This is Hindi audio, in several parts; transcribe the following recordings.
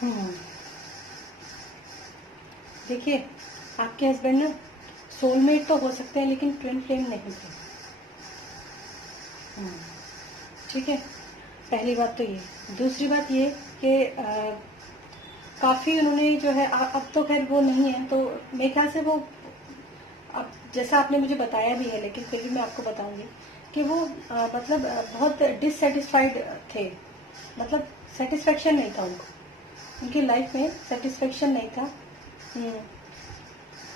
हम्म, देखिए, आपके हस्बैंड ना सोलमेट तो हो सकते हैं लेकिन ट्विन फ्लेम नहीं थे। हम्म, ठीक है, पहली बात तो ये। दूसरी बात ये कि काफी उन्होंने जो है अब तो खैर वो नहीं है, तो मेरे ख्याल से वो, अब जैसा आपने मुझे बताया भी है लेकिन फिर भी मैं आपको बताऊंगी कि वो मतलब बहुत डिससेटिस्फाइड थे। मतलब सेटिस्फेक्शन नहीं था उनको, उनकी लाइफ में सेटिस्फेक्शन नहीं था। हम्म,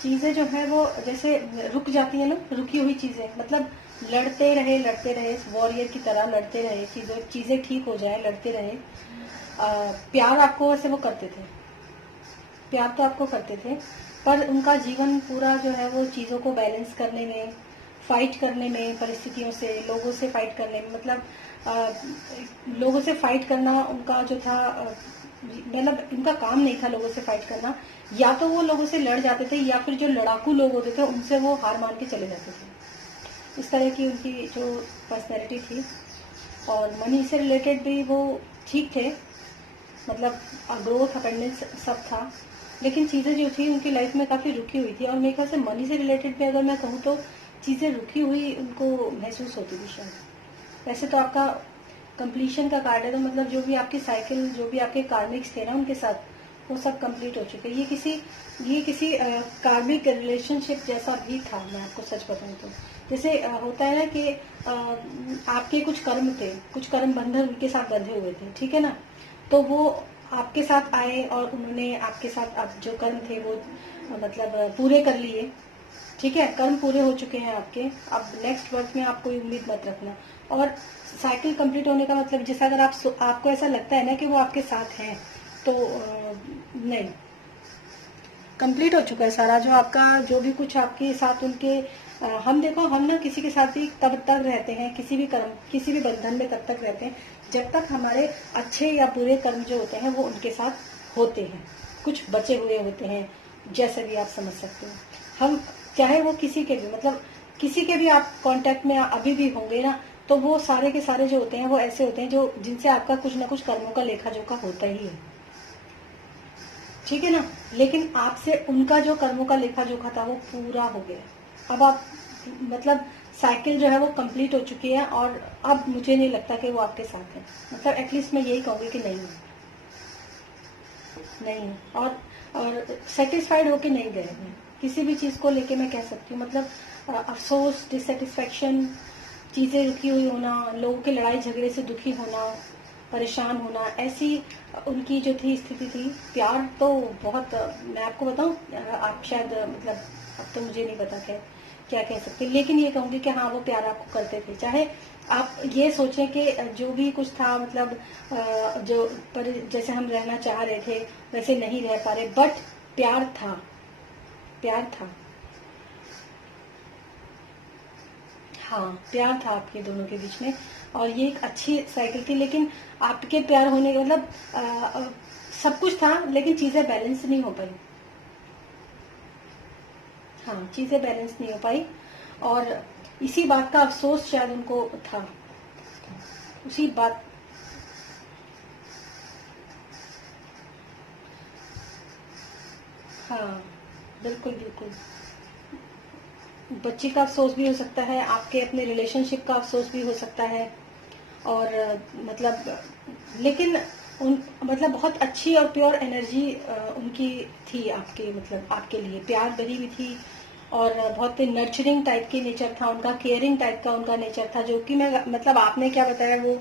चीजें जो है वो जैसे रुक जाती है ना, रुकी हुई चीजें, मतलब लड़ते रहे वॉरियर की तरह लड़ते रहे, चीजें ठीक हो जाए, लड़ते रहे। प्यार आपको वैसे वो करते थे, प्यार तो आपको करते थे, पर उनका जीवन पूरा जो है वो चीजों को बैलेंस करने में, फाइट करने में, परिस्थितियों से, लोगों से फाइट करने में, मतलब लोगों से फाइट करना उनका जो था, मतलब इनका काम नहीं था लोगों से फाइट करना। या तो वो लोगों से लड़ जाते थे या फिर जो लड़ाकू लोग होते थे उनसे वो हार मान के चले जाते थे। इस तरह की उनकी जो पर्सनैलिटी थी। और मनी से रिलेटेड भी वो ठीक थे, मतलब ग्रोथ अपेंडेंस सब था, लेकिन चीज़ें जो थी उनकी लाइफ में काफ़ी रुकी हुई थी। और मेरे ख्याल से मनी से रिलेटेड भी अगर मैं कहूँ तो चीज़ें रुकी हुई उनको महसूस होती थी शायद। वैसे तो आपका कंप्लीशन का कार्ड है, तो मतलब जो भी आपकी साइकिल, जो भी आपके कार्मिक्स थे ना उनके साथ, वो सब कंप्लीट हो चुके। ये किसी कार्मिक रिलेशनशिप जैसा भी था, मैं आपको सच बताऊं तो। जैसे होता है ना कि आपके कुछ कर्म थे, कुछ कर्म बंधन उनके साथ बंधे हुए थे, ठीक है ना, तो वो आपके साथ आए और उन्होंने आपके साथ अब जो कर्म थे वो मतलब पूरे कर लिए। ठीक है, कर्म पूरे हो चुके हैं आपके, अब नेक्स्ट वर्क में आप कोई उम्मीद मत रखना। और साइकिल कंप्लीट होने का मतलब, जैसे अगर आपको ऐसा लगता है ना कि वो आपके साथ हैं, तो नहीं, कंप्लीट हो चुका है सारा जो आपका, जो भी कुछ आपके साथ उनके हम देखो, हम ना किसी के साथ भी तब तक रहते हैं, किसी भी कर्म, किसी भी बंधन में तब तक रहते हैं जब तक हमारे अच्छे या बुरे कर्म जो होते हैं वो उनके साथ होते हैं, कुछ बचे हुए होते हैं, जैसे भी आप समझ सकते हो। हम चाहे वो किसी के भी, मतलब किसी के भी आप कांटेक्ट में अभी भी होंगे ना, तो वो सारे के सारे जो होते हैं वो ऐसे होते हैं जो जिनसे आपका कुछ ना कुछ कर्मों का लेखा जोखा होता ही है, ठीक है ना। लेकिन आपसे उनका जो कर्मों का लेखा जोखा था वो पूरा हो गया। अब आप, मतलब साइकिल जो है वो कंप्लीट हो चुकी है, और अब मुझे नहीं लगता कि वो आपके साथ है। मतलब एटलीस्ट मैं यही कहूंगी कि नहीं है, नहीं है। और सेटिस्फाइड होके नहीं गए हैं किसी भी चीज को लेके, मैं कह सकती हूँ। मतलब अफसोस, डिससेटिस्फेक्शन, चीजें रुकी हुई होना, लोगों के लड़ाई झगड़े से दुखी होना, परेशान होना, ऐसी उनकी जो थी स्थिति थी। प्यार तो बहुत, मैं आपको बताऊं, आप शायद मतलब अब तो मुझे नहीं पता क्या कह सकते, लेकिन ये कहूंगी कि हाँ, वो प्यार आपको करते थे। चाहे आप ये सोचें कि जो भी कुछ था, मतलब जो पर जैसे हम रहना चाह रहे थे वैसे नहीं रह पा रहे, बट प्यार था, प्यार था। हाँ, प्यार था आपके दोनों के बीच में, और ये एक अच्छी साइकिल थी। लेकिन आपके प्यार होने का मतलब सब कुछ था, लेकिन चीजें बैलेंस नहीं हो पाई। हाँ, चीजें बैलेंस नहीं हो पाई, और इसी बात का अफसोस शायद उनको था, उसी बात। हाँ, बिल्कुल बिल्कुल। बच्ची का अफसोस भी हो सकता है, आपके अपने रिलेशनशिप का अफसोस भी हो सकता है। और मतलब, लेकिन उन, मतलब बहुत अच्छी और प्योर एनर्जी उनकी थी आपके, मतलब आपके लिए प्यार भरी भी थी। और बहुत नर्चरिंग टाइप की नेचर था उनका, केयरिंग टाइप का उनका नेचर था, जो कि मैं, मतलब आपने क्या बताया वो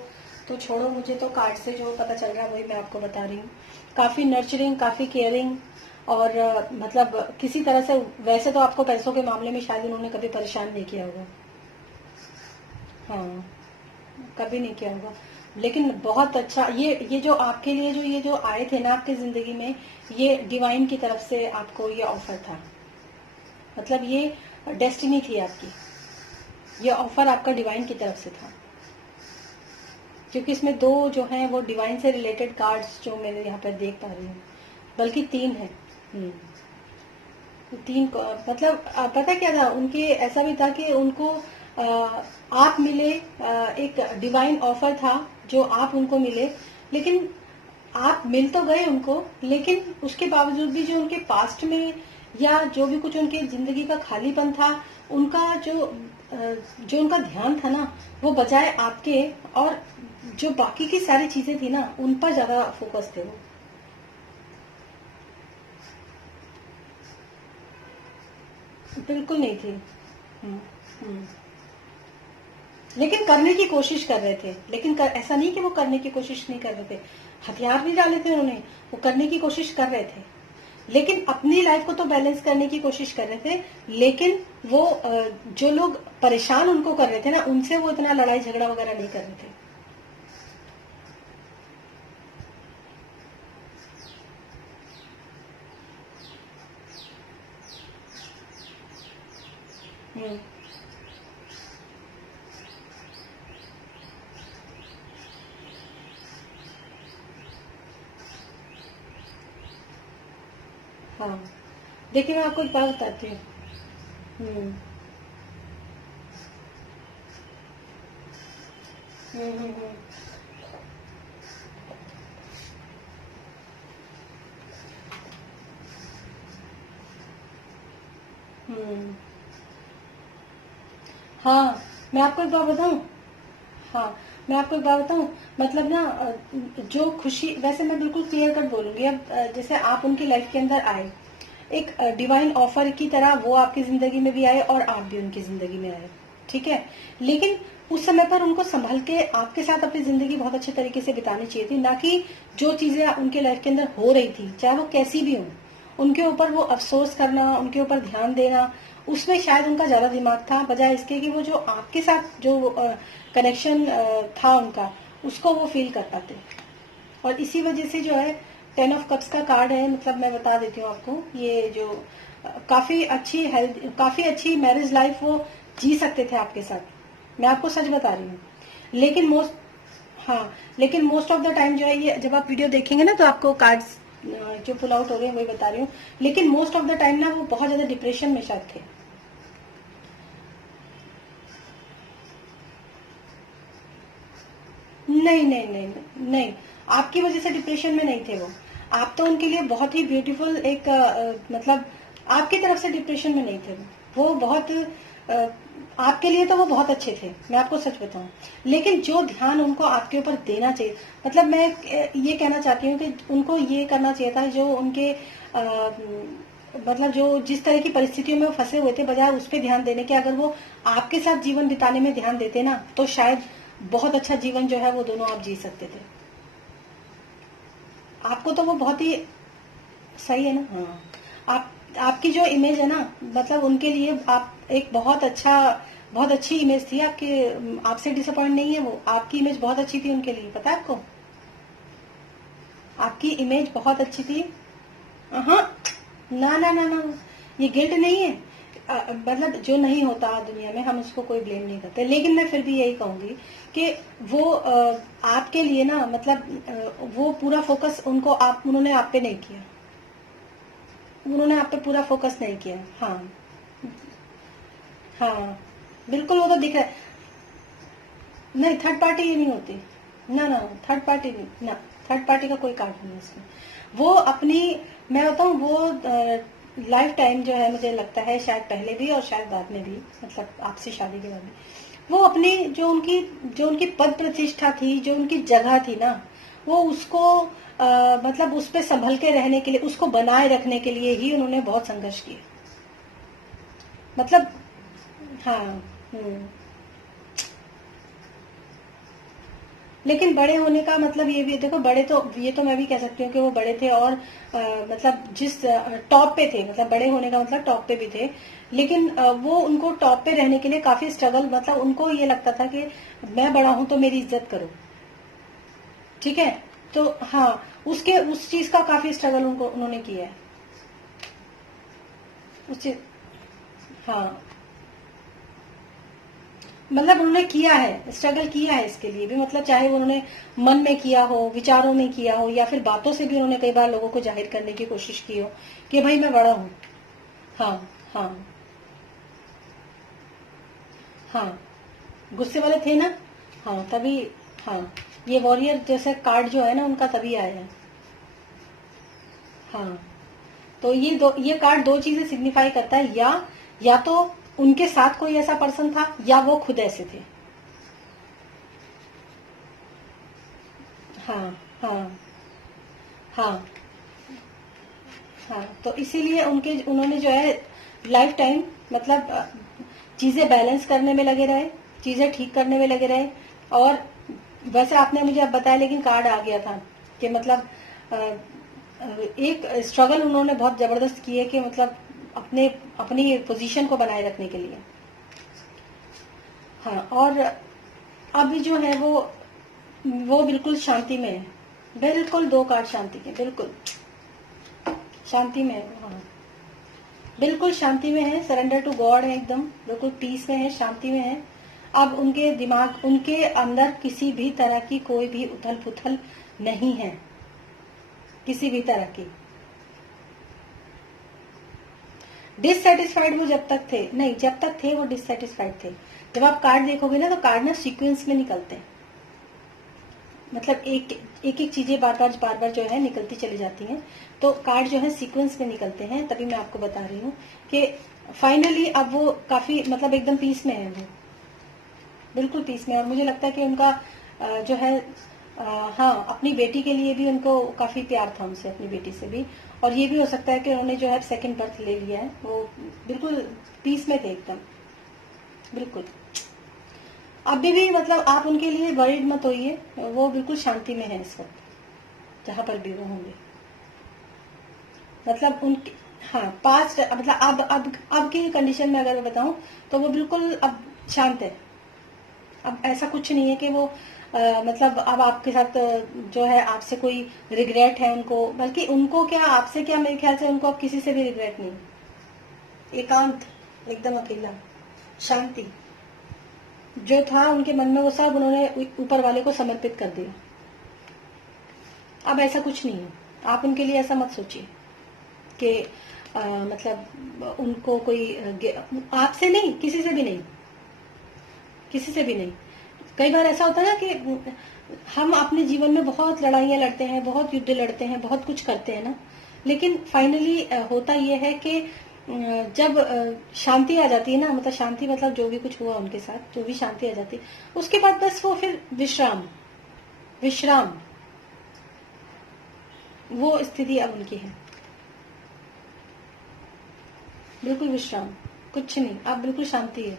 तो छोड़ो, मुझे तो कार्ड से जो पता चल रहा है वही मैं आपको बता रही हूँ। काफी नर्चरिंग, काफी केयरिंग, और मतलब किसी तरह से, वैसे तो आपको पैसों के मामले में शायद उन्होंने कभी परेशान नहीं किया होगा। हाँ, कभी नहीं किया होगा। लेकिन बहुत अच्छा, ये जो आपके लिए, जो ये जो आए थे ना आपकी जिंदगी में, ये डिवाइन की तरफ से आपको ये ऑफर था। मतलब ये डेस्टिनी थी आपकी, ये ऑफर आपका डिवाइन की तरफ से था। क्योंकि इसमें दो जो हैं वो डिवाइन से रिलेटेड कार्ड्स जो मैं यहाँ पर देख पा रही हूँ, बल्कि तीन है। हम्म, तीन मतलब पता क्या था उनके, ऐसा भी था कि उनको आप मिले, एक डिवाइन ऑफर था जो आप उनको मिले, लेकिन आप मिल तो गए उनको, लेकिन उसके बावजूद भी जो उनके पास्ट में या जो भी कुछ उनके जिंदगी का खालीपन था, उनका जो उनका ध्यान था ना, वो बजाय आपके और जो बाकी की सारी चीजें थी ना, उन पर ज्यादा फोकस थे वो। बिल्कुल नहीं थी। हम्म, हम्म। लेकिन करने की कोशिश कर रहे थे, लेकिन ऐसा नहीं कि वो करने की कोशिश नहीं कर रहे थे, हथियार नहीं डाले थे उन्होंने, वो करने की कोशिश कर रहे थे, लेकिन अपनी लाइफ को तो बैलेंस करने की कोशिश कर रहे थे। लेकिन वो जो लोग परेशान उनको कर रहे थे ना, उनसे वो इतना लड़ाई झगड़ा वगैरह नहीं कर रहे थे। हम्म। हाँ, देखिए मैं आपको एक बात बताती हूँ। हम्म, हम्म, हम्म, हम्म। हाँ, मैं आपको एक बात बताऊं। हाँ, मैं आपको एक बात बताऊं। मतलब ना, जो खुशी, वैसे मैं बिल्कुल क्लियर कट बोलूंगी। अब जैसे आप उनकी लाइफ के अंदर आए, एक डिवाइन ऑफर की तरह वो आपकी जिंदगी में भी आए और आप भी उनकी जिंदगी में आए, ठीक है। लेकिन उस समय पर उनको संभल के आपके साथ अपनी जिंदगी बहुत अच्छे तरीके से बितानी चाहिए थी, ना कि जो चीजें उनके लाइफ के अंदर हो रही थी, चाहे वो कैसी भी हो, उनके ऊपर वो अफसोस करना, उनके ऊपर ध्यान देना, उसमें शायद उनका ज्यादा दिमाग था, बजाय इसके कि वो जो आपके साथ जो कनेक्शन था उनका, उसको वो फील कर पाते। और इसी वजह से जो है 10 ऑफ कप्स का कार्ड है। मतलब मैं बता देती हूँ आपको, ये जो काफी अच्छी हेल्थ, काफी अच्छी मैरिज लाइफ वो जी सकते थे आपके साथ, मैं आपको सच बता रही हूँ। लेकिन मोस्ट, हाँ, लेकिन मोस्ट ऑफ द टाइम जो है, ये जब आप वीडियो देखेंगे ना, तो आपको कार्ड्स जो पुल आउट हो रहे हैं वही बता रही हूँ। लेकिन मोस्ट ऑफ द टाइम ना वो बहुत ज्यादा डिप्रेशन में शायद थे। नहीं, नहीं, नहीं, नहीं, आपकी वजह से डिप्रेशन में नहीं थे वो। आप तो उनके लिए बहुत ही ब्यूटीफुल एक मतलब आपकी तरफ से डिप्रेशन में नहीं थे वो बहुत आपके लिए तो वो बहुत अच्छे थे, मैं आपको सच बताऊं। लेकिन जो ध्यान उनको आपके ऊपर देना चाहिए, मतलब मैं ये कहना चाहती हूँ कि उनको ये करना चाहिए था, जो उनके मतलब जो जिस तरह की परिस्थितियों में वो फंसे हुए थे, बजाय उस पर ध्यान देने के, अगर वो आपके साथ जीवन बिताने में ध्यान देते ना, तो शायद बहुत अच्छा जीवन जो है वो दोनों आप जी सकते थे। आपको तो वो बहुत ही सही है ना। हाँ, आप, आपकी जो इमेज है ना, मतलब उनके लिए आप एक बहुत अच्छा, बहुत अच्छी इमेज थी आपके। आपसे डिसअपॉइंट नहीं है वो, आपकी इमेज बहुत अच्छी थी उनके लिए, पता है आपको। आपकी इमेज बहुत अच्छी थी। हाँ, ना, ना, ना, ना, ये गिल्ट नहीं है। मतलब जो नहीं होता दुनिया में, हम उसको कोई ब्लेम नहीं करते, लेकिन मैं फिर भी यही कहूंगी कि वो आपके लिए ना, मतलब वो पूरा फोकस उन्होंने आप पे नहीं किया। उन्होंने आप पे पूरा फोकस नहीं किया। हाँ, हाँ, बिल्कुल, वो तो दिख रहा है। नहीं, थर्ड पार्टी ये नहीं होती। ना, ना, थर्ड पार्टी नहीं ना, थर्ड पार्टी का कोई कार्ड नहीं है इसमें। वो अपनी, मैं बताऊं, वो लाइफ टाइम जो है, मुझे लगता है शायद पहले भी और शायद बाद में भी, मतलब आपसे शादी के बाद भी, वो अपनी जो उनकी पद प्रतिष्ठा थी, जो उनकी जगह थी ना, वो उसको मतलब उस पे संभल के रहने के लिए, उसको बनाए रखने के लिए ही उन्होंने बहुत संघर्ष किया। मतलब, हाँ, हम्म। लेकिन बड़े होने का मतलब ये भी देखो, बड़े तो, ये तो मैं भी कह सकती हूँ कि वो बड़े थे, और मतलब जिस टॉप पे थे, मतलब बड़े होने का मतलब टॉप पे भी थे। लेकिन वो उनको टॉप पे रहने के लिए काफी स्ट्रगल, मतलब उनको ये लगता था कि मैं बड़ा हूं तो मेरी इज्जत करो, ठीक है। तो हाँ, उसके उस चीज का काफी स्ट्रगल उन्होंने किया है। उस चीज, हाँ, मतलब उन्होंने किया है, स्ट्रगल किया है इसके लिए भी, मतलब चाहे उन्होंने मन में किया हो, विचारों में किया हो, या फिर बातों से भी उन्होंने कई बार लोगों को जाहिर करने की कोशिश की हो कि भाई मैं बड़ा हूँ। हाँ, हाँ, हाँ, गुस्से वाले थे ना। हाँ, तभी। हाँ, ये वॉरियर जैसे कार्ड जो है ना उनका तभी आया है। हाँ, तो ये कार्ड दो चीजें सिग्निफाई करता है, या तो उनके साथ कोई ऐसा पर्सन था या वो खुद ऐसे थे। हाँ हाँ हाँ हाँ, तो इसीलिए उन्होंने जो है लाइफ टाइम मतलब चीजें बैलेंस करने में लगे रहे, चीजें ठीक करने में लगे रहे। और वैसे आपने मुझे अब बताया, लेकिन कार्ड आ गया था कि मतलब एक स्ट्रगल उन्होंने बहुत जबरदस्त की है कि मतलब अपनी पोजीशन को बनाए रखने के लिए। हाँ, और अभी जो है वो बिल्कुल शांति में है, बिल्कुल दो कार्ड शांति के, बिल्कुल शांति में है। हाँ, बिल्कुल शांति में है, सरेंडर टू गॉड है, एकदम बिल्कुल पीस में है, शांति में है। अब उनके अंदर किसी भी तरह की कोई भी उथल पुथल नहीं है, किसी भी तरह की। डिससेटिस्फाइड वो जब तक थे नहीं, जब तक थे वो डिससेटिस्फाइड थे। जब आप कार्ड देखोगे ना, तो कार्ड ना सीक्वेंस में निकलते हैं, मतलब एक एक चीजें बार बार जो है निकलती चली जाती हैं। तो कार्ड जो है सीक्वेंस में निकलते हैं, तभी मैं आपको बता रही हूँ कि फाइनली अब वो काफी मतलब एकदम पीस में है, वो बिल्कुल पीस में। और मुझे लगता है कि उनका जो है हाँ, अपनी बेटी के लिए भी उनको काफी प्यार था उनसे, अपनी बेटी से भी। और ये भी हो सकता है कि उन्होंने जो है सेकंड बर्थ ले लिया है, वो बिल्कुल पीस में थे एकदम, बिल्कुल। अभी भी मतलब आप उनके लिए वरीड मत होइए, वो बिल्कुल शांति में है इस वक्त, जहां पर भी वो होंगे। मतलब उनके हाँ, पास्ट मतलब अब की कंडीशन में अगर मैं बताऊं तो वो बिल्कुल अब शांत है। अब ऐसा कुछ नहीं है कि वो मतलब अब आपके साथ जो है आपसे कोई रिग्रेट है उनको, बल्कि उनको क्या, आपसे क्या, मेरे ख्याल से उनको अब किसी से भी रिग्रेट नहीं। एकांत, एकदम अकेला, शांति। जो था उनके मन में वो सब उन्होंने ऊपर वाले को समर्पित कर दिया। अब ऐसा कुछ नहीं है, आप उनके लिए ऐसा मत सोचिए कि मतलब उनको कोई आपसे नहीं, किसी से भी नहीं, किसी से भी नहीं। कई बार ऐसा होता है ना कि हम अपने जीवन में बहुत लड़ाइयां लड़ते हैं, बहुत युद्ध लड़ते हैं, बहुत कुछ करते हैं ना, लेकिन फाइनली होता यह है कि जब शांति आ जाती है ना, मतलब शांति मतलब जो भी कुछ हुआ उनके साथ, जो भी शांति आ जाती है, उसके बाद बस वो फिर विश्राम, विश्राम, वो स्थिति अब उनकी है, बिल्कुल विश्राम, कुछ नहीं, अब बिल्कुल शांति है।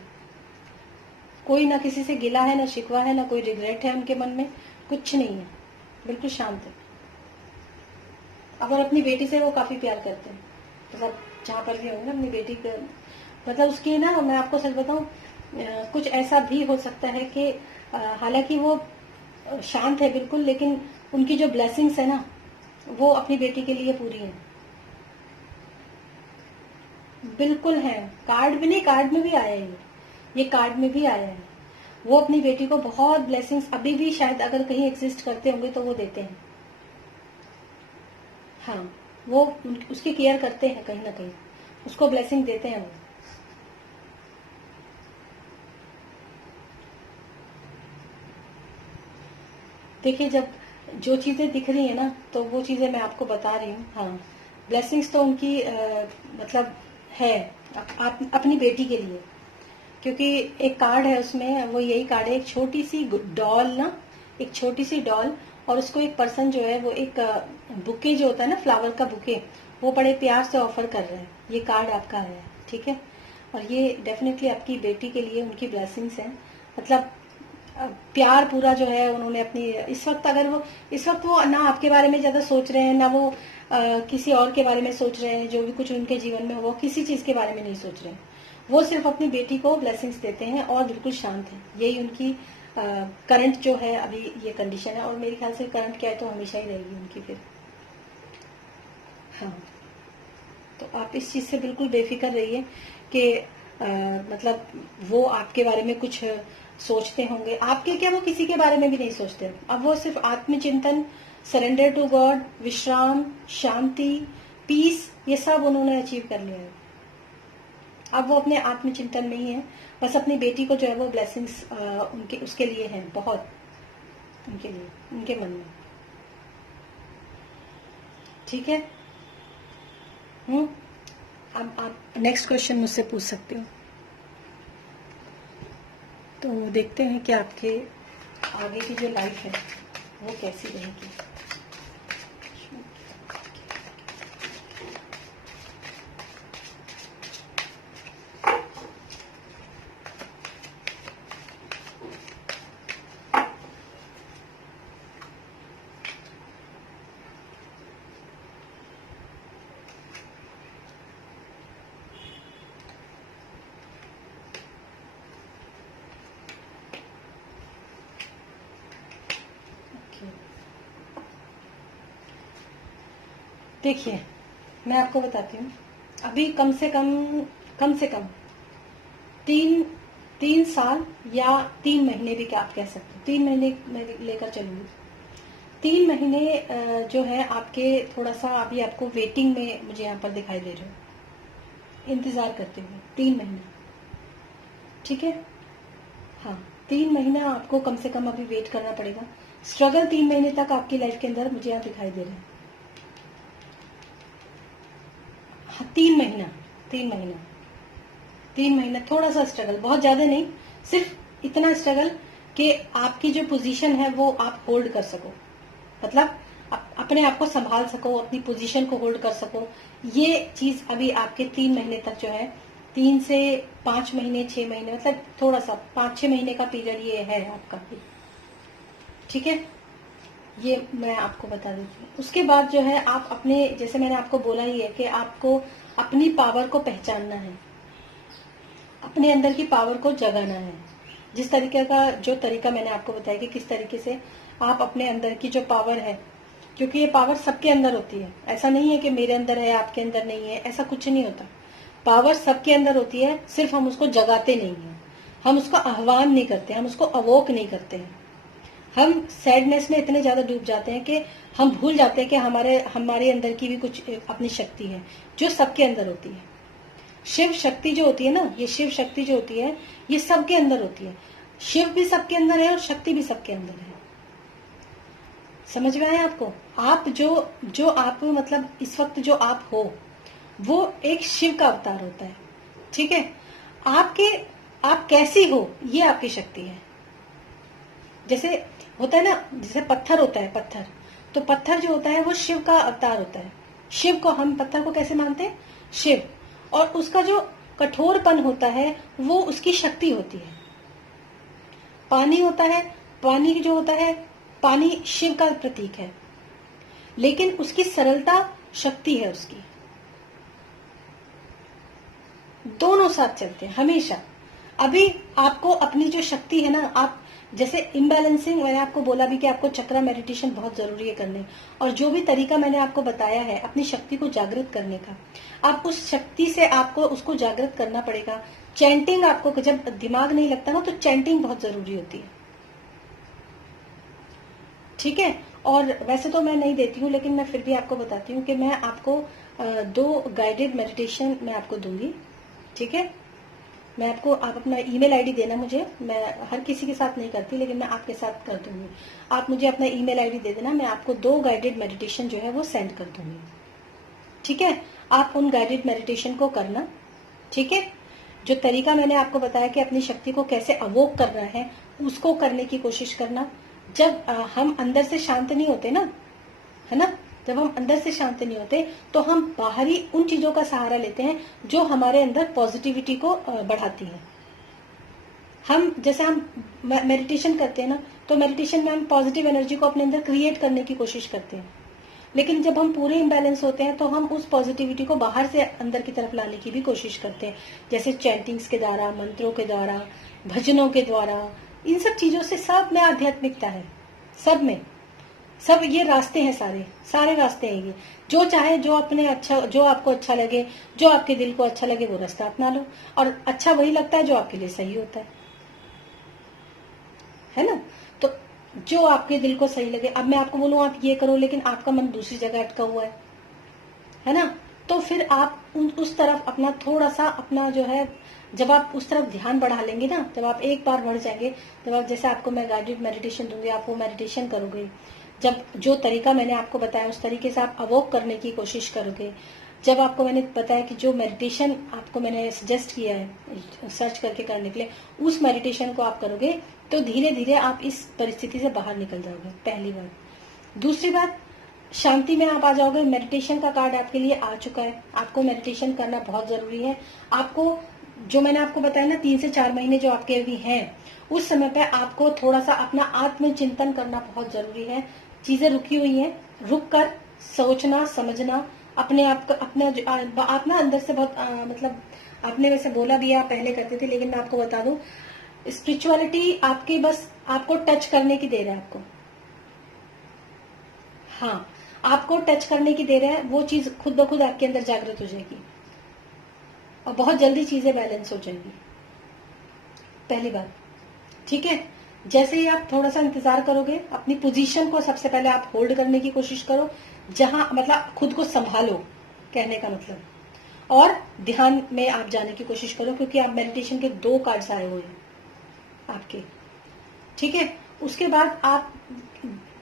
कोई ना किसी से गिला है, ना शिकवा है, ना कोई रिग्रेट है उनके मन में, कुछ नहीं है, बिल्कुल शांत है। अब और अपनी बेटी से वो काफी प्यार करते हैं, मतलब जहां पर भी होंगे ना अपनी बेटी को, मतलब उसकी ना, मैं आपको सच बताऊं, कुछ ऐसा भी हो सकता है कि हालांकि वो शांत है बिल्कुल, लेकिन उनकी जो ब्लेसिंग्स है ना, वो अपनी बेटी के लिए पूरी है, बिल्कुल है। कार्ड भी नहीं, कार्ड में भी आया है ये कार्ड में भी आया है। वो अपनी बेटी को बहुत ब्लेसिंग्स अभी भी शायद अगर कहीं एग्जिस्ट करते होंगे तो वो देते हैं। हाँ, वो उसकी केयर करते हैं, कहीं ना कहीं उसको ब्लेसिंग देते हैं वो। देखिए, जब जो चीजें दिख रही है ना, तो वो चीजें मैं आपको बता रही हूँ। हाँ, ब्लेसिंग्स तो उनकी मतलब है अपनी बेटी के लिए, क्योंकि एक कार्ड है उसमें, वो यही कार्ड है, एक छोटी सी डॉल ना, एक छोटी सी डॉल, और उसको एक पर्सन जो है वो एक बुके जो होता है ना, फ्लावर का बुके, वो बड़े प्यार से ऑफर कर रहे हैं। ये कार्ड आपका है, ठीक है। और ये डेफिनेटली आपकी बेटी के लिए उनकी ब्लेसिंग्स हैं, मतलब प्यार पूरा जो है उन्होंने अपनी इस वक्त, अगर वो इस वक्त वो ना आपके बारे में ज्यादा सोच रहे हैं, ना वो किसी और के बारे में सोच रहे हैं, जो भी कुछ उनके जीवन में हो किसी चीज के बारे में नहीं सोच रहे हैं, वो सिर्फ अपनी बेटी को ब्लेसिंग्स देते हैं और बिल्कुल शांत है। यही उनकी करंट जो है अभी ये कंडीशन है, और मेरे ख्याल से करंट क्या है तो हमेशा ही रहेगी उनकी फिर। हाँ, तो आप इस चीज से बिल्कुल बेफिक्र रहिए कि मतलब वो आपके बारे में कुछ सोचते होंगे, आपके क्या, वो किसी के बारे में भी नहीं सोचते। अब वो सिर्फ आत्मचिंतन, सरेंडर टू गॉड, विश्राम, शांति, पीस, ये सब उन्होंने अचीव कर लिया है। अब वो अपने आत्मचिंतन में ही है, बस अपनी बेटी को जो है वो ब्लेसिंग्स उनके उसके लिए है, बहुत उनके लिए, उनके मन में, ठीक है। अब आप नेक्स्ट क्वेश्चन मुझसे पूछ सकते हो। तो देखते हैं कि आपके आगे की जो लाइफ है वो कैसी रहेगी। देखिए, मैं आपको बताती हूँ, अभी कम से कम 3 साल या 3 महीने भी क्या आप कह सकते हो, 3 महीने मैं लेकर चलूंगी। 3 महीने जो है आपके थोड़ा सा अभी आपको वेटिंग में मुझे यहाँ पर दिखाई दे रहे हो, इंतजार करते हुए 3 महीना। ठीक है, हाँ 3 महीना आपको कम से कम अभी वेट करना पड़ेगा। स्ट्रगल 3 महीने तक आपकी लाइफ के अंदर मुझे यहाँ दिखाई दे रहे हैं। हाँ 3 महीना 3 महीना 3 महीना थोड़ा सा स्ट्रगल, बहुत ज्यादा नहीं, सिर्फ इतना स्ट्रगल कि आपकी जो पोजीशन है वो आप होल्ड कर सको, मतलब अपने आप को संभाल सको, अपनी पोजीशन को होल्ड कर सको। ये चीज अभी आपके 3 महीने तक जो है, 3 से 5 महीने 6 महीने, मतलब थोड़ा सा 5-6 महीने का पीरियड ये है आपका। ठीक है, ये मैं आपको बता देती हूँ। उसके बाद जो है आप अपने, जैसे मैंने आपको बोला ही है कि आपको अपनी पावर को पहचानना है, अपने अंदर की पावर को जगाना है। जिस तरीके का जो तरीका मैंने आपको बताया कि किस तरीके से आप अपने अंदर की जो पावर है, क्योंकि ये पावर सबके अंदर होती है, ऐसा नहीं है कि मेरे अंदर है आपके अंदर नहीं है, ऐसा कुछ नहीं होता। पावर सबके अंदर होती है, सिर्फ हम उसको जगाते नहीं है, हम उसको आह्वान नहीं करते, हम उसको अवोक नहीं करते हैं। हम सैडनेस में इतने ज्यादा डूब जाते हैं कि हम भूल जाते हैं कि हमारे अंदर की भी कुछ अपनी शक्ति है जो सबके अंदर होती है। शिव शक्ति जो होती है ना, ये शिव शक्ति जो होती है ये सबके अंदर होती है। शिव भी सबके अंदर है और शक्ति भी सबके अंदर है। समझ में आया आपको? आप जो आप मतलब इस वक्त जो आप हो वो एक शिव का अवतार होता है। ठीक है, आप कैसी हो ये आपकी शक्ति है। जैसे होता है ना, जैसे पत्थर होता है, पत्थर, तो पत्थर जो होता है वो शिव का अवतार होता है। शिव को हम पत्थर को कैसे मानते हैं? शिव। और उसका जो कठोरपन होता है वो उसकी शक्ति होती है। पानी होता है, पानी जो होता है, पानी शिव का प्रतीक है, लेकिन उसकी सरलता शक्ति है उसकी। दोनों साथ चलते हैं हमेशा। अभी आपको अपनी जो शक्ति है ना, आप जैसे इम्बैलेंसिंग, मैंने आपको बोला भी कि आपको चक्रा मेडिटेशन बहुत जरूरी है करने, और जो भी तरीका मैंने आपको बताया है अपनी शक्ति को जागृत करने का, आप उस शक्ति से आपको उसको जागृत करना पड़ेगा। चैंटिंग, आपको जब दिमाग नहीं लगता ना तो चैंटिंग बहुत जरूरी होती है। ठीक है, और वैसे तो मैं नहीं देती हूँ, लेकिन मैं फिर भी आपको बताती हूँ कि मैं आपको 2 गाइडेड मेडिटेशन मैं आपको दूंगी। ठीक है, मैं आपको, आप अपना ईमेल आईडी देना मुझे, मैं हर किसी के साथ नहीं करती लेकिन मैं आपके साथ कर दूंगी। आप मुझे अपना ईमेल आईडी दे देना, मैं आपको 2 गाइडेड मेडिटेशन जो है वो सेंड कर दूंगी। ठीक है, आप उन गाइडेड मेडिटेशन को करना। ठीक है, जो तरीका मैंने आपको बताया कि अपनी शक्ति को कैसे अवोक करना है उसको करने की कोशिश करना। जब हम अंदर से शांत नहीं होते ना, है ना, जब हम अंदर से शांत नहीं होते तो हम बाहरी उन चीजों का सहारा लेते हैं जो हमारे अंदर पॉजिटिविटी को बढ़ाती हैं। हम मेडिटेशन करते हैं ना, तो मेडिटेशन में हम पॉजिटिव एनर्जी को अपने अंदर क्रिएट करने की कोशिश करते हैं, लेकिन जब हम पूरे इम्बैलेंस होते हैं तो हम उस पॉजिटिविटी को बाहर से अंदर की तरफ लाने की भी कोशिश करते हैं, जैसे चैंटिंग्स के द्वारा, मंत्रों के द्वारा, भजनों के द्वारा। इन सब चीजों से, सब में आध्यात्मिकता है, सब में, सब ये रास्ते हैं, सारे रास्ते हैं ये। जो चाहे, जो आपको अच्छा लगे, जो आपके दिल को अच्छा लगे वो रास्ता अपना लो, और अच्छा वही लगता है जो आपके लिए सही होता है ना। तो जो आपके दिल को सही लगे, अब मैं आपको बोलूं आप ये करो, लेकिन आपका मन दूसरी जगह अटका हुआ है ना, तो फिर आप उस तरफ अपना थोड़ा सा अपना जो है, जब आप उस तरफ ध्यान बढ़ा लेंगे ना, जब आप एक बार बढ़ जाएंगे, जब आप, जैसे आपको मैं गाइडेड मेडिटेशन दूंगी, आप वो मेडिटेशन करोगे, जब जो तरीका मैंने आपको बताया उस तरीके से आप अवोक करने की कोशिश करोगे, जब आपको मैंने बताया कि जो मेडिटेशन आपको मैंने सजेस्ट किया है सर्च करके करने के लिए, उस मेडिटेशन को आप करोगे तो धीरे धीरे आप इस परिस्थिति से बाहर निकल जाओगे, पहली बात। दूसरी बात, शांति में आप आ जाओगे। मेडिटेशन का कार्ड आपके लिए आ चुका है। आपको मेडिटेशन करना बहुत जरूरी है। आपको जो मैंने आपको बताया ना 3 से 4 महीने जो आपके अभी हैं, उस समय पे आपको थोड़ा सा अपना आत्मचिंतन करना बहुत जरूरी है। चीजें रुकी हुई हैं, रुक कर सोचना, समझना, अपने आप को अपना आप ना अंदर से बहुत मतलब आपने वैसे बोला भी आप पहले करते थे, लेकिन मैं आपको बता दूं, स्पिरिचुअलिटी आपकी बस आपको टच करने की देर है। आपको, हाँ, आपको टच करने की देर है। वो चीज खुद ब खुद आपके अंदर जागृत हो जाएगी और बहुत जल्दी चीजें बैलेंस हो जाएंगी, पहली बात। ठीक है, जैसे ही आप थोड़ा सा इंतजार करोगे, अपनी पोजीशन को सबसे पहले आप होल्ड करने की कोशिश करो, जहां मतलब खुद को संभालो, कहने का मतलब, और ध्यान में आप जाने की कोशिश करो, क्योंकि आप मेडिटेशन के 2 कार्ड्स आए हुए हैं आपके। ठीक है, उसके बाद आप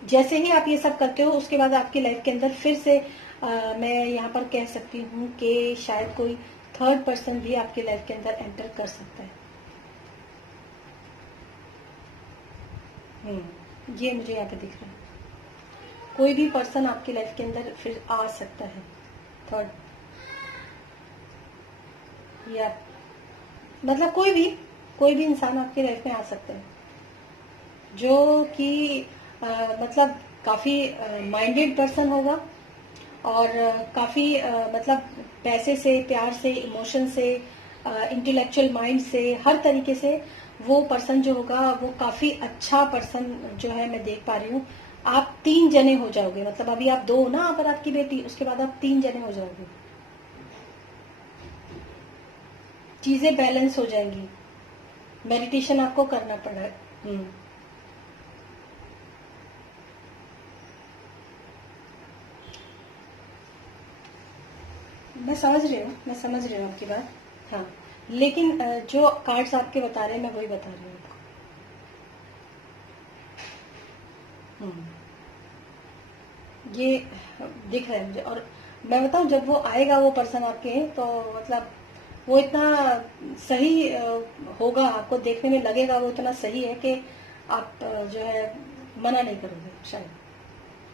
जैसे ही आप ये सब करते हो, उसके बाद आपकी लाइफ के अंदर फिर से मैं यहाँ पर कह सकती हूँ कि शायद कोई थर्ड पर्सन भी आपकी लाइफ के अंदर एंटर कर सकता है। ये मुझे यहाँ पे दिख रहा है, कोई भी पर्सन आपकी लाइफ के अंदर फिर आ सकता है, थर्ड, या मतलब कोई भी इंसान आपकी लाइफ में आ सकता है, जो कि मतलब काफी माइंडेड पर्सन होगा और काफी मतलब पैसे से, प्यार से, इमोशन से, इंटेलेक्चुअल माइंड से, हर तरीके से वो पर्सन जो होगा वो काफी अच्छा पर्सन जो है, मैं देख पा रही हूँ। आप 3 जने हो जाओगे, मतलब अभी आप 2 हो ना, पर आपकी बेटी, उसके बाद आप 3 जने हो जाओगे, चीजें बैलेंस हो जाएंगी। मेडिटेशन आपको करना पड़ा। मैं समझ रही हूँ आपकी बात, हाँ, लेकिन जो कार्ड्स आपके बता रहे हैं मैं वही बता रही हूँ आपको। ये दिख रहा है मुझे, और मैं बताऊं, जब वो आएगा वो पर्सन आपके, तो मतलब वो इतना सही होगा, आपको देखने में लगेगा वो इतना सही है कि आप जो है मना नहीं करोगे, शायद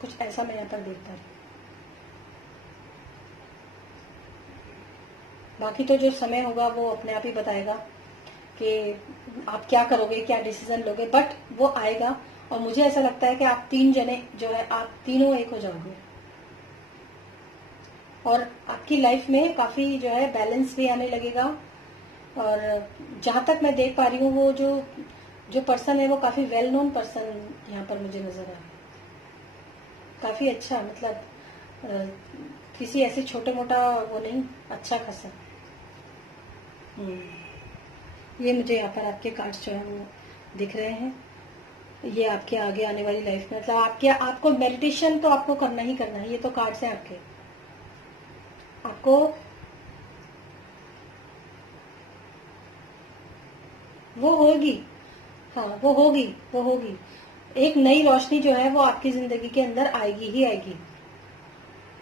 कुछ ऐसा मैं यहाँ पर देख पा रही हूँ। बाकी तो जो समय होगा वो अपने आप ही बताएगा कि आप क्या करोगे, क्या डिसीजन लोगे, बट वो आएगा। और मुझे ऐसा लगता है कि आप 3 जने जो है, आप तीनों एक हो जाओगे और आपकी लाइफ में काफी जो है बैलेंस भी आने लगेगा। और जहां तक मैं देख पा रही हूँ, वो जो पर्सन है वो काफी वेल नोन पर्सन यहाँ पर मुझे नजर आ रहा है, काफी अच्छा, मतलब किसी ऐसे छोटे मोटा वो नहीं, अच्छा खासा। ये मुझे यहाँ पर आपके कार्ड्स जो है वो दिख रहे हैं। ये आपके आगे आने वाली लाइफ में, मतलब आपको मेडिटेशन तो आपको करना ही करना है। ये तो कार्ड्स हैं आपके, आपको वो होगी, हाँ वो होगी। एक नई रोशनी जो है वो आपकी जिंदगी के अंदर आएगी ही आएगी।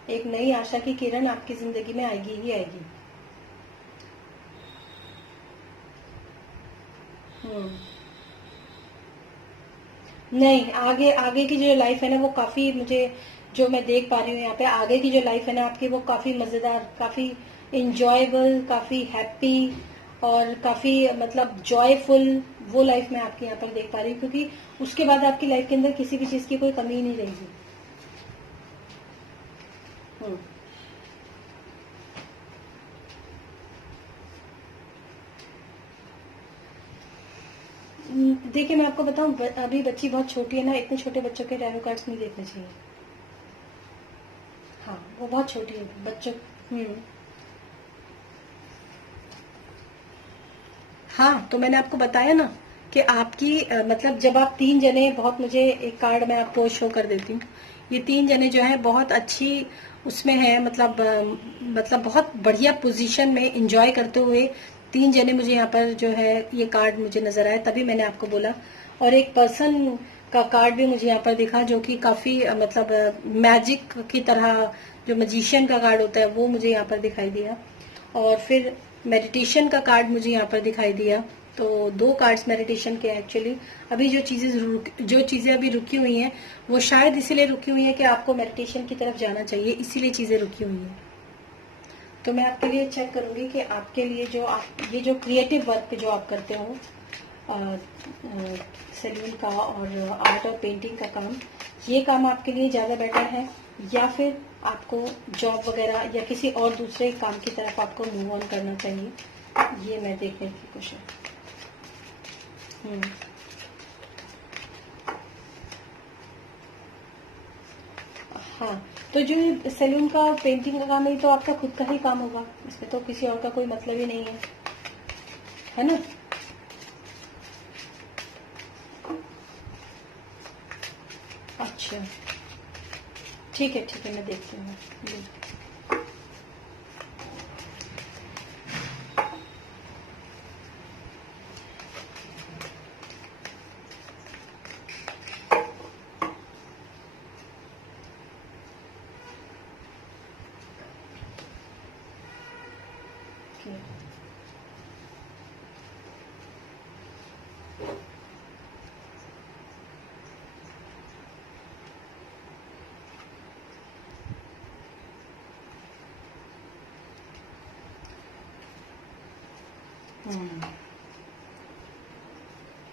एक नई आशा की किरण आपकी जिंदगी में आएगी ही आएगी। नहीं, आगे की जो लाइफ है ना वो काफी, मुझे जो मैं देख पा रही हूँ यहाँ पे, आगे की जो लाइफ है ना आपकी वो काफी मजेदार, काफी इंजॉयबल, काफी हैप्पी और काफी मतलब जॉयफुल, वो लाइफ मैं आपकी यहाँ पर देख पा रही हूँ, क्योंकि उसके बाद आपकी लाइफ के अंदर किसी भी चीज की कोई कमी नहीं रहेगी। देखिए मैं आपको बताऊं, अभी बच्ची बहुत छोटी है ना, इतने छोटे बच्चों के टैरो कार्ड्स नहीं देखने चाहिए। हाँ, वो बहुत छोटी है बच्चों। हाँ, तो मैंने आपको बताया ना कि आपकी मतलब जब आप 3 जने, बहुत, मुझे एक कार्ड मैं आपको शो कर देती हूँ। ये 3 जने जो है बहुत अच्छी उसमें है, मतलब बहुत बढ़िया पोजीशन में एंजॉय करते हुए 3 जने मुझे यहाँ पर जो है ये कार्ड मुझे नजर आया, तभी मैंने आपको बोला। और एक पर्सन का कार्ड भी मुझे यहाँ पर दिखा, जो कि काफी मतलब मैजिक की तरह, जो मैजिशियन का कार्ड होता है वो मुझे यहाँ पर दिखाई दिया। और फिर मेडिटेशन का कार्ड मुझे यहाँ पर दिखाई दिया। तो 2 कार्ड्स मेडिटेशन के एक्चुअली। अभी जो चीजें अभी रुकी हुई हैं वो शायद इसीलिए रुकी हुई हैं कि आपको मेडिटेशन की तरफ जाना चाहिए, इसीलिए चीजें रुकी हुई हैं। तो मैं आपके लिए चेक करूंगी कि आपके लिए जो आप ये जो क्रिएटिव वर्क जो आप करते हो, सैलून का और आर्ट और पेंटिंग का काम, ये काम आपके लिए ज़्यादा बेटर है, या फिर आपको जॉब वगैरह या किसी और दूसरे काम की तरफ आपको मूव ऑन करना चाहिए, ये मैं देखने की कोशिश। हाँ, तो जो सैलून का पेंटिंग का काम है तो आपका खुद का ही काम होगा, इसमें तो किसी और का कोई मतलब ही नहीं है ना। अच्छा, ठीक है, मैं देखती हूँ।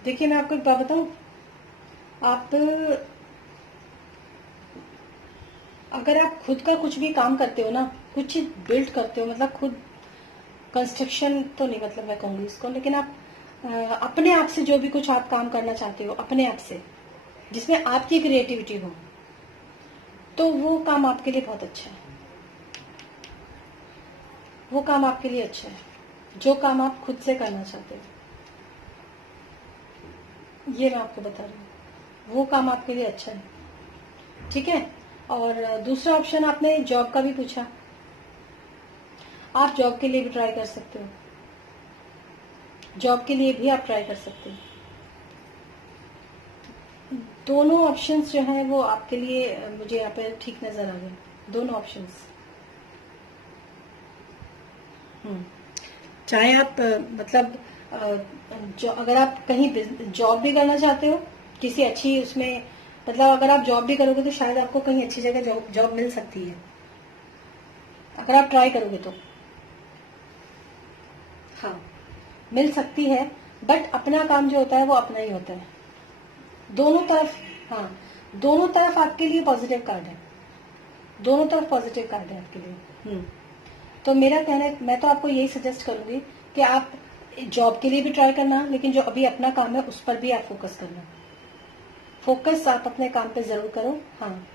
देखिए, मैं आपको एक बात बताऊं, आप अगर आप खुद का कुछ भी काम करते हो ना, कुछ चीज बिल्ड करते हो, मतलब खुद कंस्ट्रक्शन तो नहीं, मतलब मैं कहूंगी इसको, लेकिन आप अपने आप से जो भी कुछ आप काम करना चाहते हो अपने आप से, जिसमें आपकी क्रिएटिविटी हो, तो वो काम आपके लिए बहुत अच्छा है। वो काम आपके लिए अच्छा है, जो काम आप खुद से करना चाहते हो, ये मैं आपको बता रही हूँ, वो काम आपके लिए अच्छा है। ठीक है। और दूसरा ऑप्शन आपने जॉब का भी पूछा, आप जॉब के लिए भी ट्राई कर सकते हो, जॉब के लिए भी आप ट्राई कर सकते हो। दोनों ऑप्शंस जो हैं वो आपके लिए मुझे यहाँ पे ठीक नजर आ गए, दोनों ऑप्शंस। चाहे आप मतलब जो अगर आप कहीं जॉब भी करना चाहते हो किसी अच्छी उसमें, मतलब अगर आप जॉब भी करोगे तो शायद आपको कहीं अच्छी जगह जॉब मिल सकती है, अगर आप ट्राई करोगे तो। हाँ, मिल सकती है, बट अपना काम जो होता है वो अपना ही होता है, दोनों तरफ। हाँ, दोनों तरफ आपके लिए पॉजिटिव कार्ड है, दोनों तरफ पॉजिटिव कार्ड है आपके लिए। तो मेरा कहना है, मैं तो आपको यही सजेस्ट करूंगी कि आप जॉब के लिए भी ट्राई करना, लेकिन जो अभी अपना काम है उस पर भी आप फोकस करना। फोकस आप अपने काम पे जरूर करो। हाँ,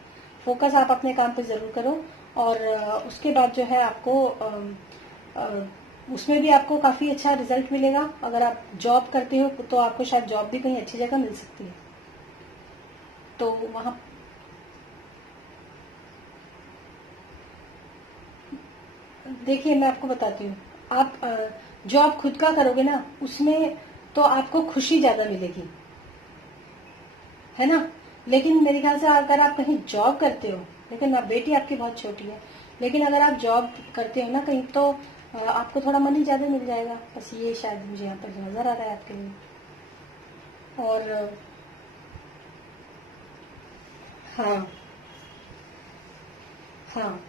फोकस आप अपने काम पे जरूर करो। और उसके बाद जो है आपको उसमें भी आपको काफी अच्छा रिजल्ट मिलेगा। अगर आप जॉब करते हो तो आपको शायद जॉब भी कहीं अच्छी जगह मिल सकती है, तो वहां देखिए मैं आपको बताती हूँ, आप जो आप खुद का करोगे ना उसमें तो आपको खुशी ज्यादा मिलेगी, है ना। लेकिन मेरे ख्याल से अगर आप कहीं जॉब करते हो, लेकिन बेटी आपकी बहुत छोटी है, लेकिन अगर आप जॉब करते हो ना कहीं, तो आपको थोड़ा मनी ज्यादा मिल जाएगा, बस ये शायद मुझे यहाँ पर नजर आ रहा है आपके लिए। और हाँ हाँ,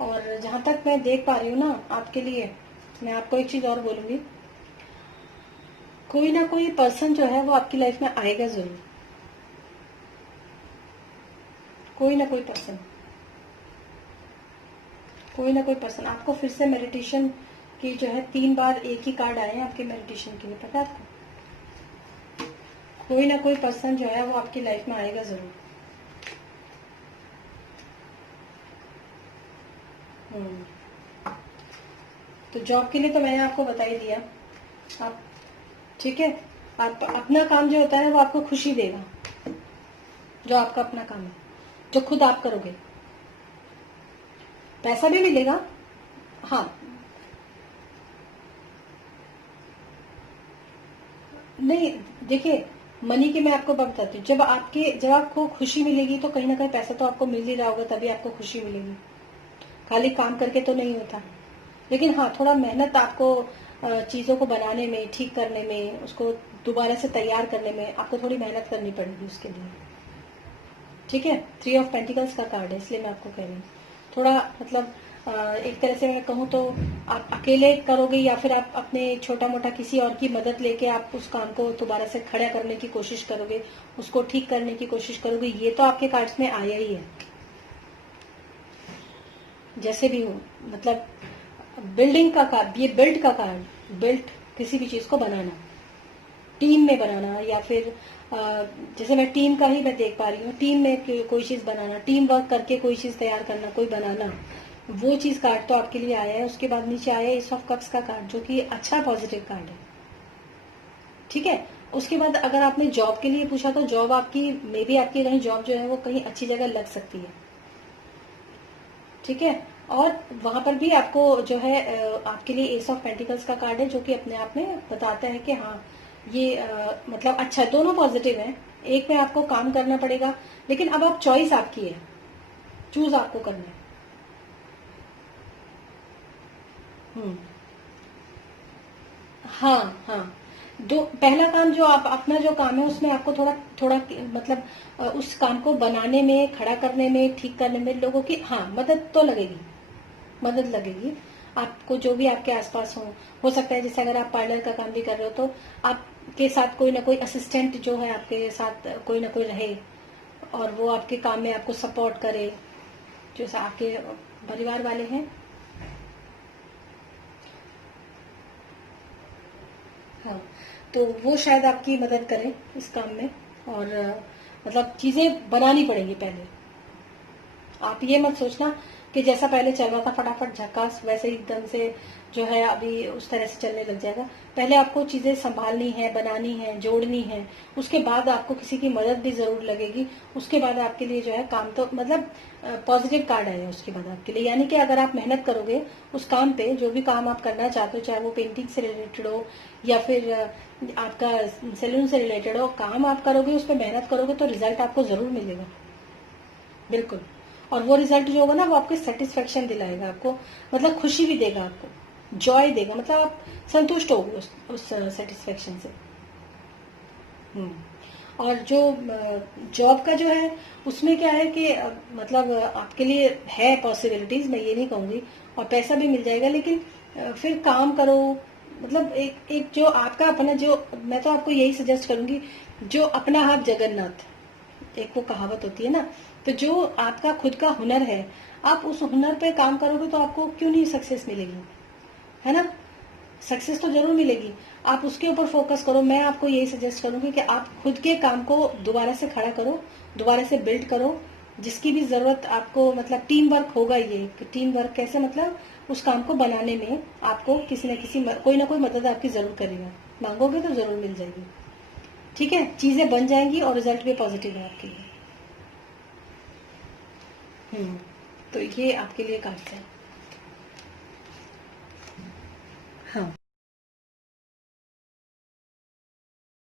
और जहां तक मैं देख पा रही हूँ ना आपके लिए, मैं आपको एक चीज और बोलूंगी, कोई ना कोई पर्सन जो है वो आपकी लाइफ में आएगा जरूर, कोई ना कोई पर्सन, कोई ना कोई पर्सन। आपको फिर से मेडिटेशन की जो है 3 बार एक ही कार्ड आए हैं आपके मेडिटेशन के लिए, पता है आपको। कोई ना कोई पर्सन जो है वो आपकी लाइफ में आएगा जरूर। तो जॉब के लिए तो मैंने आपको बता ही दिया। आप ठीक है, आप अपना काम जो होता है वो आपको खुशी देगा, जो आपका अपना काम है, जो खुद आप करोगे, पैसा भी मिलेगा। हाँ, नहीं देखिए, मनी की मैं आपको बात बताती हूँ, जब आपको खुशी मिलेगी तो कहीं ना कहीं पैसा तो आपको मिल ही रहा होगा, तभी आपको खुशी मिलेगी। खाली काम करके तो नहीं होता। लेकिन हाँ, थोड़ा मेहनत आपको चीजों को बनाने में, ठीक करने में, उसको दोबारा से तैयार करने में आपको थोड़ी मेहनत करनी पड़ेगी उसके लिए। ठीक है, 3 ऑफ पेंटिकल्स का कार्ड है, इसलिए मैं आपको कह रही हूँ थोड़ा मतलब एक तरह से मैं कहूँ तो आप अकेले करोगे या फिर आप अपने छोटा मोटा किसी और की मदद लेके आप उस काम को दोबारा से खड़ा करने की कोशिश करोगे, उसको ठीक करने की कोशिश करोगे। ये तो आपके कार्ड्स में आया ही है। जैसे भी हो, मतलब बिल्डिंग का कार्ड, ये बिल्ड का कार्ड, बिल्ड किसी भी चीज को बनाना, टीम में बनाना, या फिर जैसे मैं टीम का ही मैं देख पा रही हूँ, टीम में कोई चीज बनाना, टीम वर्क करके कोई चीज तैयार करना, कोई बनाना, वो चीज कार्ड तो आपके लिए आया है। उसके बाद नीचे आया है एस ऑफ कप्स का कार्ड, जो कि अच्छा पॉजिटिव कार्ड है। ठीक है, उसके बाद अगर आपने जॉब के लिए पूछा तो जॉब आपकी, मे बी आपकी कहीं जॉब जो है वो कहीं अच्छी जगह लग सकती है। ठीक है, और वहां पर भी आपको जो है आपके लिए एस ऑफ पेंटिकल्स का कार्ड है, जो कि अपने आप में बताता है कि हाँ ये मतलब अच्छा, दोनों पॉजिटिव है। एक में आपको काम करना पड़ेगा, लेकिन अब आप चॉइस आपकी है, चूज आपको करना है। हम्म, हाँ हाँ, दो पहला काम जो आप अपना जो काम है उसमें आपको थोड़ा थोड़ा मतलब उस काम को बनाने में, खड़ा करने में, ठीक करने में लोगों की हाँ मदद तो लगेगी, मदद लगेगी। आपको जो भी आपके आसपास हो सकता है, जैसे अगर आप पार्लर का काम भी कर रहे हो तो आपके साथ कोई ना कोई असिस्टेंट जो है आपके साथ कोई ना कोई रहे, और वो आपके काम में आपको सपोर्ट करे, जो आपके परिवार वाले हैं। हाँ, तो वो शायद आपकी मदद करें इस काम में। और मतलब चीजें बनानी पड़ेंगी पहले। आप ये मत सोचना कि जैसा पहले चल रहा था फटाफट झकास वैसे ही एकदम से जो है अभी उस तरह से चलने लग जाएगा। पहले आपको चीजें संभालनी है, बनानी है, जोड़नी है, उसके बाद आपको किसी की मदद भी जरूर लगेगी। उसके बाद आपके लिए जो है काम तो मतलब पॉजिटिव कार्ड आएगा उसके बाद आपके लिए। यानी कि अगर आप मेहनत करोगे उस काम पे, जो भी काम आप करना चाहते हो, चाहे वो पेंटिंग से रिलेटेड हो या फिर आपका सैलून से रिलेटेड हो, काम आप करोगे, उस पर मेहनत करोगे तो रिजल्ट आपको जरूर मिलेगा, बिल्कुल। और वो रिजल्ट जो होगा ना वो आपको सेटिस्फेक्शन दिलाएगा, आपको मतलब खुशी भी देगा, आपको जॉय देगा, मतलब आप संतुष्ट होगे उस सेटिस्फेक्शन से। और जो जॉब का जो है उसमें क्या है कि मतलब आपके लिए है पॉसिबिलिटीज, मैं ये नहीं कहूंगी, और पैसा भी मिल जाएगा, लेकिन फिर काम करो, मतलब एक एक जो आपका अपना, जो मैं तो आपको यही सजेस्ट करूंगी, जो अपना हाथ जगन्नाथ, एक वो कहावत होती है ना, तो जो आपका खुद का हुनर है, आप उस हुनर पे काम करोगे तो आपको क्यों नहीं सक्सेस मिलेगी, है ना। सक्सेस तो जरूर मिलेगी, आप उसके ऊपर फोकस करो। मैं आपको यही सजेस्ट करूंगी कि आप खुद के काम को दोबारा से खड़ा करो, दोबारा से बिल्ड करो, जिसकी भी जरूरत आपको, मतलब टीम वर्क होगा। ये टीम वर्क कैसे, मतलब उस काम को बनाने में आपको किसी न किसी कोई ना कोई मदद आपकी जरूर करेगा, मांगोगे तो जरूर मिल जाएगी। ठीक है, चीजें बन जाएंगी और रिजल्ट भी पॉजिटिव है आपके लिए। तो ये आपके लिए कार्ड्स है।